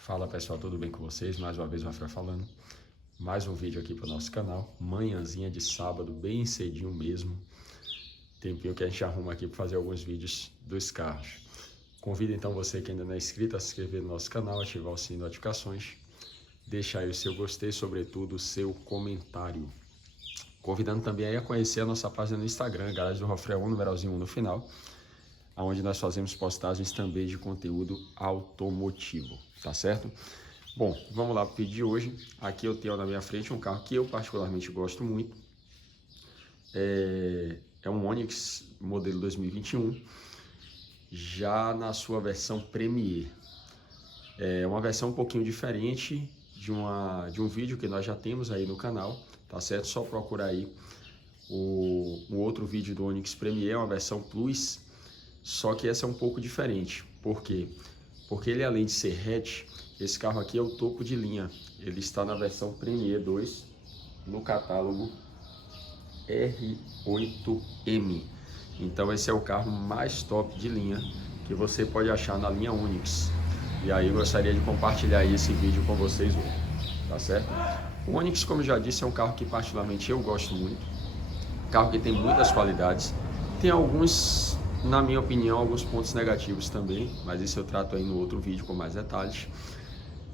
Fala pessoal, tudo bem com vocês? Mais uma vez o Rafael falando. Mais um vídeo aqui para o nosso canal. Manhãzinha de sábado, bem cedinho mesmo. Tempinho que a gente arruma aqui para fazer alguns vídeos dos carros. Convido então você que ainda não é inscrito a se inscrever no nosso canal, ativar o sininho de notificações. Deixar aí o seu gostei, sobretudo o seu comentário. Convidando também aí a conhecer a nossa página no Instagram, Garagem do Rafael 1, numeralzinho 1 no final, onde nós fazemos postagens também de conteúdo automotivo, tá certo? Bom, vamos lá para o vídeo de hoje. Aqui eu tenho na minha frente um carro que eu particularmente gosto muito. É um Onix modelo 2021, já na sua versão Premier. É uma versão um pouquinho diferente de um vídeo que nós já temos aí no canal, tá certo? Só procurar aí o outro vídeo do Onix Premier, uma versão Plus. Só que essa é um pouco diferente. Por quê? Porque ele, além de ser hatch, esse carro aqui é o topo de linha. Ele está na versão Premier 2 no catálogo R8M. Então esse é o carro mais top de linha que você pode achar na linha Onix. E aí eu gostaria de compartilhar esse vídeo com vocês hoje, tá certo? O Onix, como eu já disse, é um carro que particularmente eu gosto muito. Carro que tem muitas qualidades. Tem alguns, na minha opinião, alguns pontos negativos também, mas isso eu trato aí no outro vídeo com mais detalhes.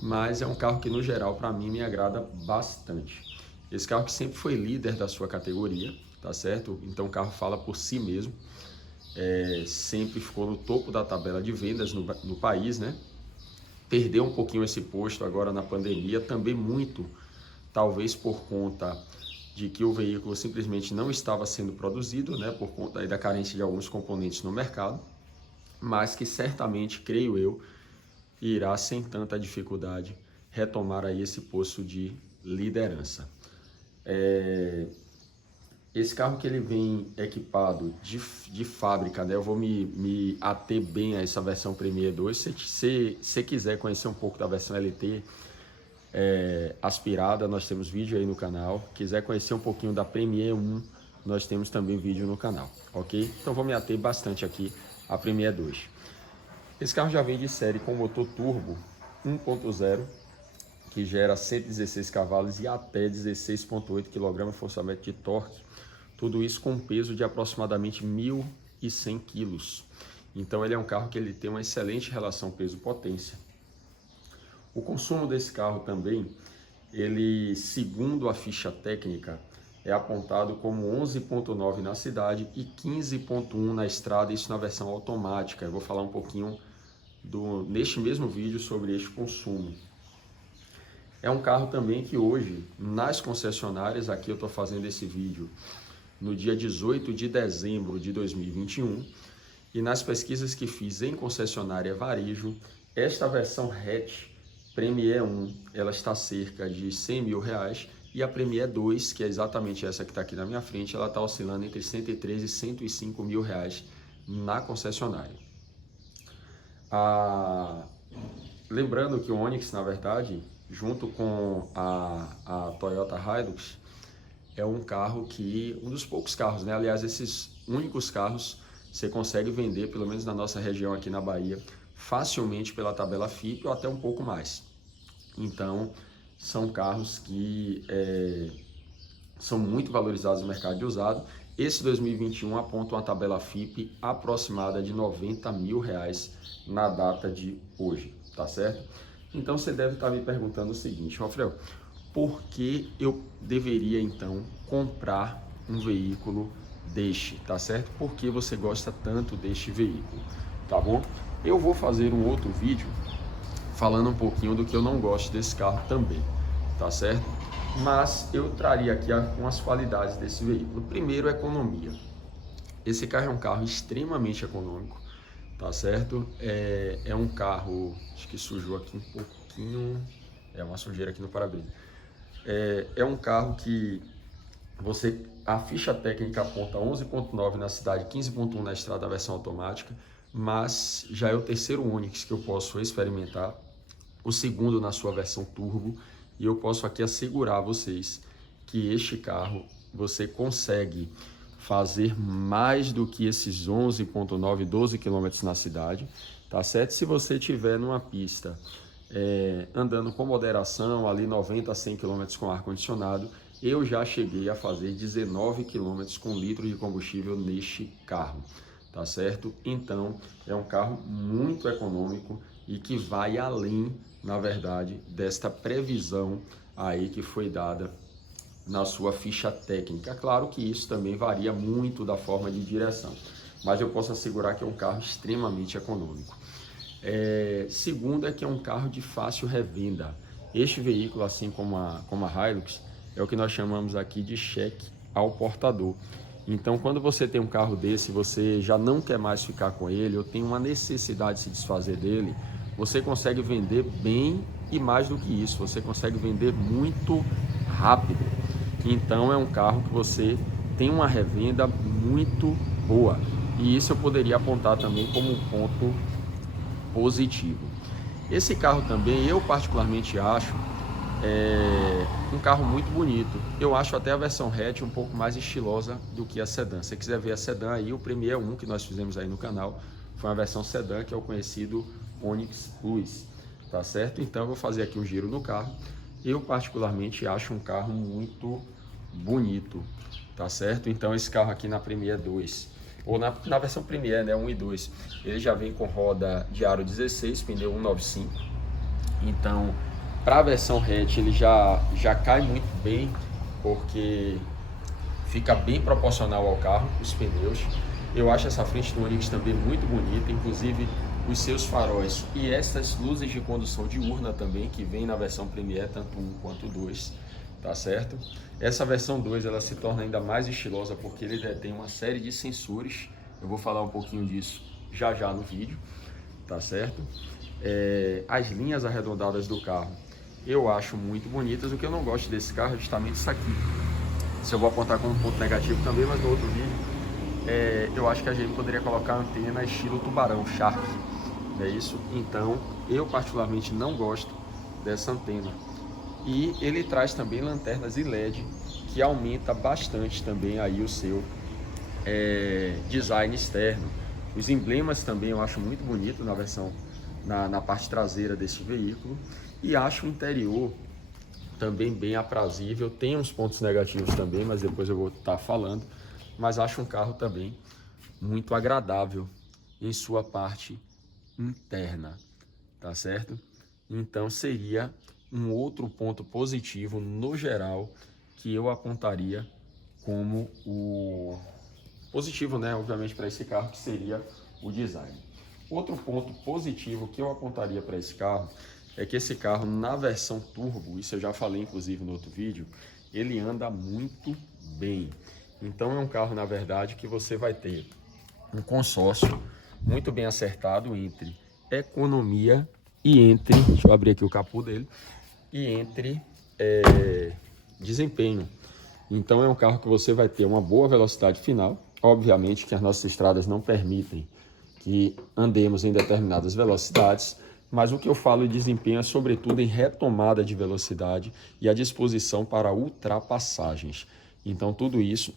Mas é um carro que, no geral, para mim, me agrada bastante. Esse carro que sempre foi líder da sua categoria, tá certo? Então o carro fala por si mesmo. Sempre ficou no topo da tabela de vendas no país, né? Perdeu um pouquinho esse posto agora na pandemia, também muito, talvez por conta de que o veículo simplesmente não estava sendo produzido, né, por conta aí da carência de alguns componentes no mercado, mas que certamente, creio eu, irá sem tanta dificuldade retomar aí esse posto de liderança. Esse carro que ele vem equipado de fábrica, né, eu vou me ater bem a essa versão Premier 2, se você quiser conhecer um pouco da versão LT, aspirada, nós temos vídeo aí no canal. Quiser conhecer um pouquinho da Premier 1, nós temos também vídeo no canal, ok? Então vou me ater bastante aqui a Premier 2. Esse carro já vem de série com motor turbo 1.0, que gera 116 cavalos e até 16,8 kgfm de torque. Tudo isso com um peso de aproximadamente 1.100 kg. Então ele é um carro que ele tem uma excelente relação peso-potência. O consumo desse carro também, ele, segundo a ficha técnica, é apontado como 11,9 na cidade e 15,1 na estrada, isso na versão automática. Eu vou falar um pouquinho neste mesmo vídeo sobre este consumo. É um carro também que hoje, nas concessionárias, aqui eu estou fazendo esse vídeo no dia 18 de dezembro de 2021, e nas pesquisas que fiz em concessionária varejo, esta versão hatch Premier 1, ela está cerca de R$100 mil, e a Premier 2, que é exatamente essa que está aqui na minha frente, ela está oscilando entre 103 e 105 mil reais na concessionária. Lembrando que o Onix, na verdade, junto com a Toyota Hilux, é um carro que, um dos poucos carros, né? Aliás, esses únicos carros você consegue vender, pelo menos na nossa região aqui na Bahia, facilmente pela tabela FIPE ou até um pouco mais. Então, são carros que são muito valorizados no mercado de usado. Esse 2021 aponta uma tabela FIPE aproximada de R$90 mil na data de hoje, tá certo? Então, você deve estar me perguntando o seguinte: Rafael, por que eu deveria então comprar um veículo deste, tá certo? Por que você gosta tanto deste veículo, tá bom? Eu vou fazer um outro vídeo falando um pouquinho do que eu não gosto desse carro também, tá certo? Mas eu traria aqui algumas qualidades desse veículo. Primeiro, economia. Esse carro é um carro extremamente econômico, tá certo? É um carro, acho que sujou aqui um pouquinho, uma sujeira aqui no para-brisa. É um carro que a ficha técnica aponta 11,9 na cidade, 15,1 na estrada, a versão automática, mas já é o terceiro Onix que eu posso experimentar, o segundo na sua versão turbo, e eu posso aqui assegurar a vocês que este carro você consegue fazer mais do que esses 11,9, 12 km na cidade, tá certo? Se você tiver numa pista andando com moderação, ali 90 a 100 km com ar-condicionado, eu já cheguei a fazer 19 km com litro de combustível neste carro, tá certo? Então, é um carro muito econômico e que vai além, na verdade, desta previsão aí que foi dada na sua ficha técnica. Claro que isso também varia muito da forma de direção, mas eu posso assegurar que é um carro extremamente econômico. Segundo é que é um carro de fácil revenda. Este veículo, assim como a Hilux, é o que nós chamamos aqui de cheque ao portador. Então, quando você tem um carro desse, você já não quer mais ficar com ele, ou tem uma necessidade de se desfazer dele, você consegue vender bem e mais do que isso, você consegue vender muito rápido. Então, é um carro que você tem uma revenda muito boa. E isso eu poderia apontar também como um ponto positivo. Esse carro também, eu particularmente acho um carro muito bonito. Eu acho até a versão hatch um pouco mais estilosa do que a sedã. Se você quiser ver a sedã aí, o Premier 1 que nós fizemos aí no canal foi uma versão sedã, que é o conhecido Onix Plus, tá certo? Então eu vou fazer aqui um giro no carro. Eu particularmente acho um carro muito bonito, tá certo? Então esse carro aqui na Premier 2, ou na versão Premier, né, 1 e 2, ele já vem com roda de aro 16, pneu 195. Então, para a versão hatch ele já cai muito bem, porque fica bem proporcional ao carro, os pneus. Eu acho essa frente do Onix também muito bonita, inclusive os seus faróis e essas luzes de condução diurna também, que vem na versão Premier, tanto 1 quanto 2, tá certo? Essa versão 2 ela se torna ainda mais estilosa porque ele tem uma série de sensores. Eu vou falar um pouquinho disso já no vídeo, tá certo? As linhas arredondadas do carro eu acho muito bonitas. O que eu não gosto desse carro é justamente isso aqui. Isso eu vou apontar como ponto negativo também, mas no outro vídeo eu acho que a gente poderia colocar antena estilo tubarão, Shark, não é isso? Então eu particularmente não gosto dessa antena. E ele traz também lanternas em LED, que aumenta bastante também aí o seu design externo. Os emblemas também eu acho muito bonito na versão, na parte traseira desse veículo. E acho o interior também bem aprazível. Tem uns pontos negativos também, mas depois eu vou estar falando. Mas acho um carro também muito agradável em sua parte interna, tá certo? Então seria um outro ponto positivo no geral que eu apontaria como o positivo, né? Obviamente para esse carro, que seria o design. Outro ponto positivo que eu apontaria para esse carro é que esse carro na versão turbo, isso eu já falei inclusive no outro vídeo, ele anda muito bem. Então é um carro, na verdade, que você vai ter um consórcio muito bem acertado entre economia e entre, deixa eu abrir aqui o capô dele, e entre desempenho. Então é um carro que você vai ter uma boa velocidade final. Obviamente que as nossas estradas não permitem que andemos em determinadas velocidades, mas o que eu falo de desempenho é sobretudo em retomada de velocidade e a disposição para ultrapassagens. Então tudo isso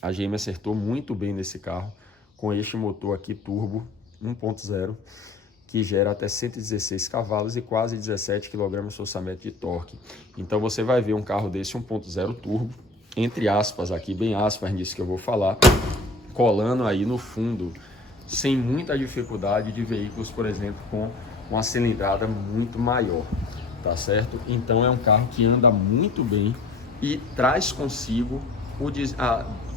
a GM acertou muito bem nesse carro, com este motor aqui turbo 1.0, que gera até 116 cavalos e quase 17 kgfm de torque. Então você vai ver um carro desse 1.0 turbo, entre aspas aqui, bem aspas nisso que eu vou falar, colando aí no fundo, sem muita dificuldade de veículos, por exemplo, com uma cilindrada muito maior, tá certo? Então é um carro que anda muito bem e traz consigo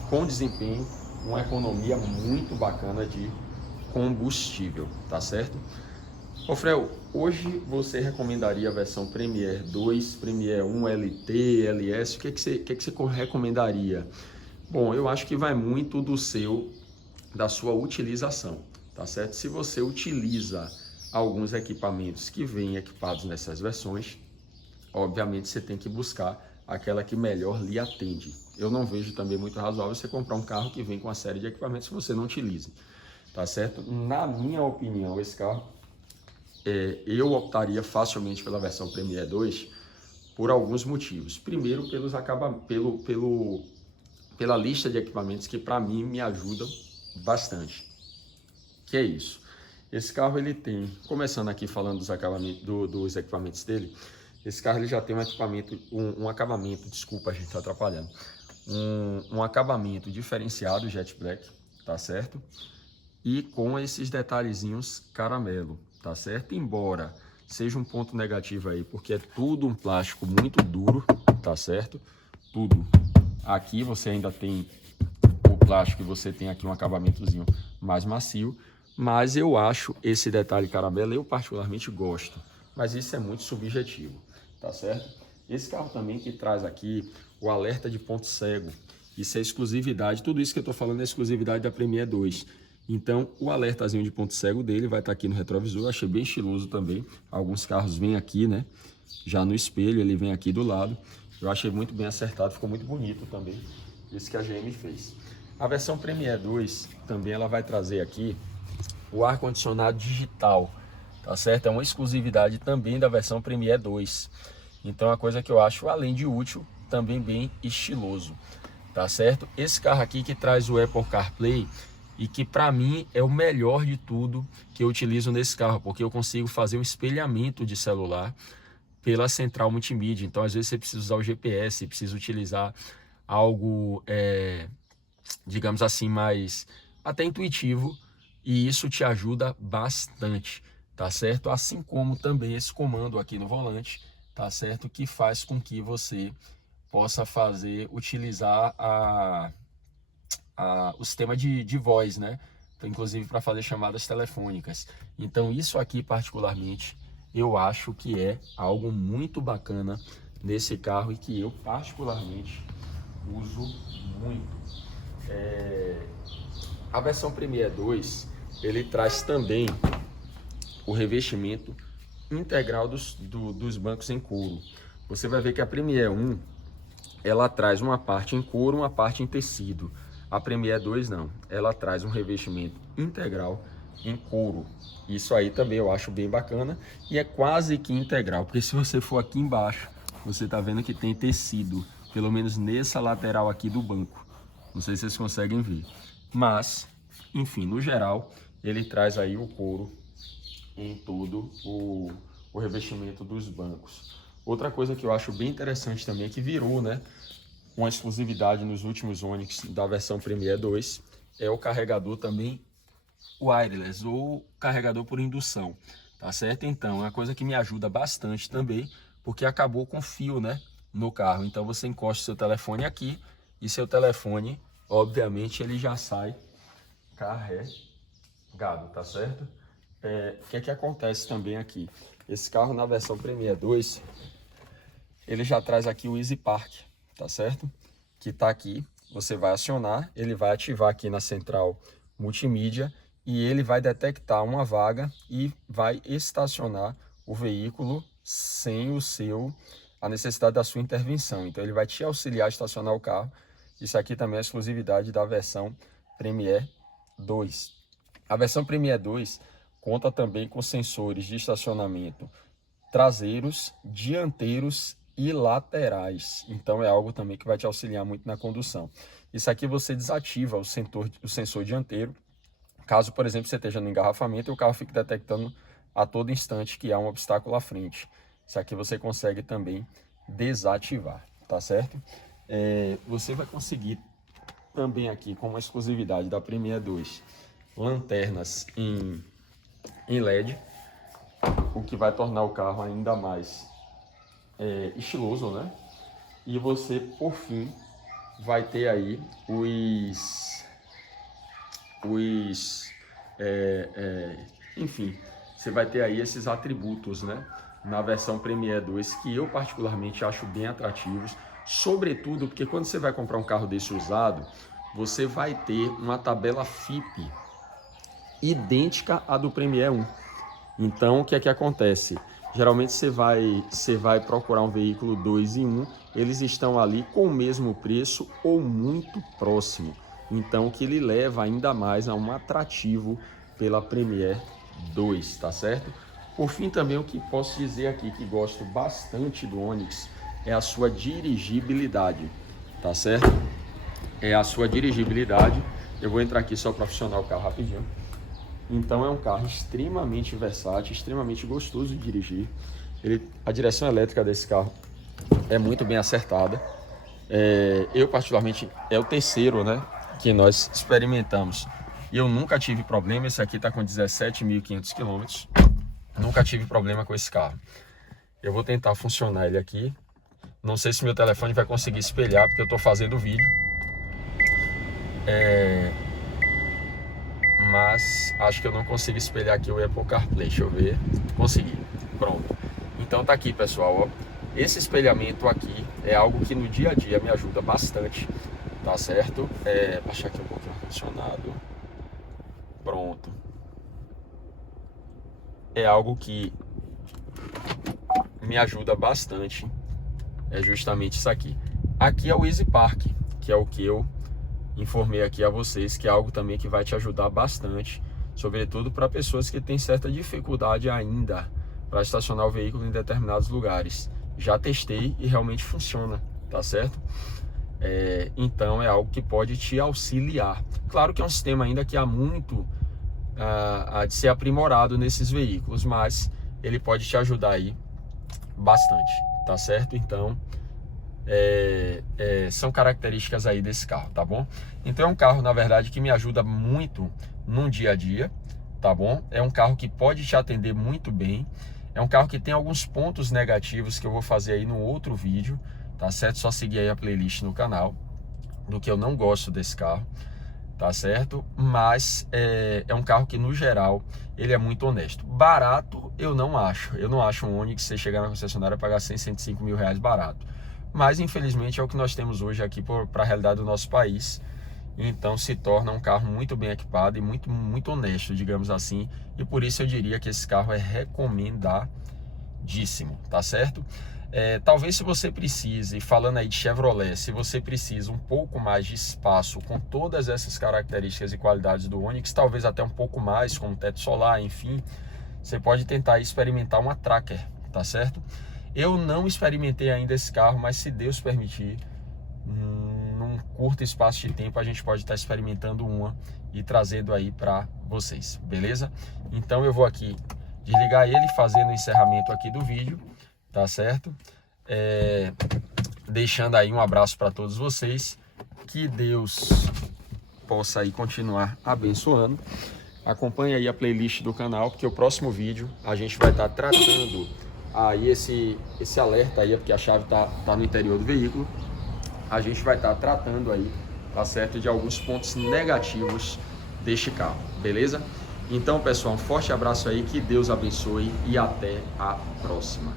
com desempenho uma economia muito bacana de combustível, tá certo? Ô Frel, hoje você recomendaria a versão Premier 2, Premier 1, LT, LS, o que você recomendaria? Bom, eu acho que vai muito da sua utilização, tá certo? Se você utiliza alguns equipamentos que vêm equipados nessas versões, obviamente você tem que buscar aquela que melhor lhe atende. Eu não vejo também muito razoável você comprar um carro que vem com uma série de equipamentos que você não utilize, tá certo? Na minha opinião, esse carro, eu optaria facilmente pela versão Premier 2 por alguns motivos. Primeiro, pela lista de equipamentos que para mim me ajudam bastante. Que é isso? Esse carro ele tem, começando aqui falando dos acabamentos, dos equipamentos dele, esse carro ele já tem um equipamento, um acabamento, desculpa a gente tá atrapalhando, um acabamento diferenciado Jet Black, tá certo? E com esses detalhezinhos caramelo, tá certo? Embora seja um ponto negativo aí, porque é tudo um plástico muito duro, tá certo? Tudo. Aqui você ainda tem o plástico e você tem aqui um acabamentozinho mais macio, mas eu acho esse detalhe caramelo, eu particularmente gosto, mas isso é muito subjetivo, tá certo? Esse carro também que traz aqui o alerta de ponto cego, isso é exclusividade, tudo isso que eu tô falando é exclusividade da Premier 2. Então, o alertazinho de ponto cego dele vai estar aqui no retrovisor, eu achei bem estiloso também. Alguns carros vêm aqui, né? Já no espelho, ele vem aqui do lado. Eu achei muito bem acertado, ficou muito bonito também, isso que a GM fez. A versão Premier 2 também ela vai trazer aqui o ar-condicionado digital, tá certo? É uma exclusividade também da versão Premier 2. Então, é uma coisa que eu acho, além de útil, também bem estiloso, tá certo? Esse carro aqui que traz o Apple CarPlay, e que para mim é o melhor de tudo que eu utilizo nesse carro, porque eu consigo fazer um espelhamento de celular pela central multimídia. Então às vezes você precisa usar o GPS, precisa utilizar algo, digamos assim, mais até intuitivo, e isso te ajuda bastante, tá certo? Assim como também esse comando aqui no volante, tá certo? Que faz com que você possa utilizar o sistema de voz, né? Então, inclusive para fazer chamadas telefônicas. Então isso aqui particularmente eu acho que é algo muito bacana nesse carro e que eu particularmente uso muito. A versão Premier 2 ele traz também o revestimento integral dos bancos em couro. Você vai ver que a Premier 1 ela traz uma parte em couro, uma parte em tecido. A Premier 2 não, ela traz um revestimento integral em couro. Isso aí também eu acho bem bacana e é quase que integral, porque se você for aqui embaixo, você tá vendo que tem tecido, pelo menos nessa lateral aqui do banco. Não sei se vocês conseguem ver, mas, enfim, no geral, ele traz aí o couro em todo o revestimento dos bancos. Outra coisa que eu acho bem interessante também é que virou, né, uma exclusividade nos últimos Onix da versão Premier 2, é o carregador também wireless ou carregador por indução, tá certo? Então, é uma coisa que me ajuda bastante também, porque acabou com fio, né, no carro. Então, você encosta o seu telefone aqui e seu telefone, obviamente, ele já sai carregado, tá certo? O que é que acontece também aqui? Esse carro na versão Premier 2, ele já traz aqui o Easy Park, tá certo? Que tá aqui, você vai acionar, ele vai ativar aqui na central multimídia e ele vai detectar uma vaga e vai estacionar o veículo sem a necessidade da sua intervenção. Então ele vai te auxiliar a estacionar o carro. Isso aqui também é exclusividade da versão Premier 2. A versão Premier 2 conta também com sensores de estacionamento traseiros, dianteiros e laterais. Então é algo também que vai te auxiliar muito na condução. Isso aqui você desativa o sensor dianteiro, caso, por exemplo, você esteja no engarrafamento e o carro fique detectando a todo instante que há um obstáculo à frente. Isso aqui você consegue também desativar, tá certo? Você vai conseguir também aqui, como exclusividade da Premier 2, lanternas em LED, o que vai tornar o carro ainda mais estiloso, né? E você, por fim, vai ter aí enfim, você vai ter aí esses atributos, né? Na versão Premier 2, que eu particularmente acho bem atrativos, sobretudo porque quando você vai comprar um carro desse usado, você vai ter uma tabela FIP idêntica à do Premier 1. Então, o que é que acontece? Geralmente você vai procurar um veículo 2 em 1, eles estão ali com o mesmo preço ou muito próximo. Então, o que lhe leva ainda mais a um atrativo pela Premier 2, tá certo? Por fim, também o que posso dizer aqui que gosto bastante do Onix é a sua dirigibilidade, tá certo? É a sua dirigibilidade. Eu vou entrar aqui só para funcionar o carro rapidinho. Então é um carro extremamente versátil, extremamente gostoso de dirigir. A direção elétrica desse carro é muito bem acertada. Eu particularmente, é o terceiro, né, que nós experimentamos e eu nunca tive problema. Esse aqui está com 17.500 km, nunca tive problema com esse carro. Eu vou tentar funcionar ele aqui. Não sei se meu telefone vai conseguir espelhar, porque eu estou fazendo vídeo. Mas acho que eu não consigo espelhar aqui o Apple CarPlay. Deixa eu ver. Consegui. Pronto. Então tá aqui, pessoal, ó. Esse espelhamento aqui é algo que no dia a dia me ajuda bastante, tá certo? Baixar aqui um pouquinho o ar-condicionado. Pronto. É algo que me ajuda bastante. É justamente isso aqui. Aqui é o Easy Park, que é o que eu informei aqui a vocês, que é algo também que vai te ajudar bastante, sobretudo para pessoas que têm certa dificuldade ainda para estacionar o veículo em determinados lugares. Já testei e realmente funciona, tá certo? Então é algo que pode te auxiliar. Claro que é um sistema ainda que há muito de ser aprimorado nesses veículos, mas ele pode te ajudar aí bastante, tá certo? Então são características aí desse carro, tá bom? Então é um carro, na verdade, que me ajuda muito no dia a dia, tá bom? É um carro que pode te atender muito bem. É um carro que tem alguns pontos negativos que eu vou fazer aí no outro vídeo, tá certo? Só seguir aí a playlist no canal, do que eu não gosto desse carro, tá certo? Mas é um carro que, no geral, ele é muito honesto. Barato, eu não acho. Eu não acho um Onix, você chegar na concessionária e pagar 100, 105 mil reais barato. Mas, infelizmente, é o que nós temos hoje aqui para a realidade do nosso país. Então se torna um carro muito bem equipado e muito, muito honesto, digamos assim. E por isso eu diria que esse carro é recomendadíssimo, tá certo? Talvez se você precise, falando aí de Chevrolet, se você precisa um pouco mais de espaço com todas essas características e qualidades do Onix, talvez até um pouco mais, como teto solar, enfim, você pode tentar experimentar uma Tracker, tá certo? Eu não experimentei ainda esse carro, mas se Deus permitir, num curto espaço de tempo a gente pode estar experimentando uma e trazendo aí para vocês, beleza? Então eu vou aqui desligar ele, fazendo o encerramento aqui do vídeo, tá certo? Deixando aí um abraço para todos vocês, que Deus possa aí continuar abençoando. Acompanhe aí a playlist do canal, porque o próximo vídeo a gente vai estar tratando aí esse alerta aí, porque a chave tá no interior do veículo. A gente vai estar tratando aí, tá certo, de alguns pontos negativos deste carro, beleza? Então, pessoal, um forte abraço aí, que Deus abençoe e até a próxima.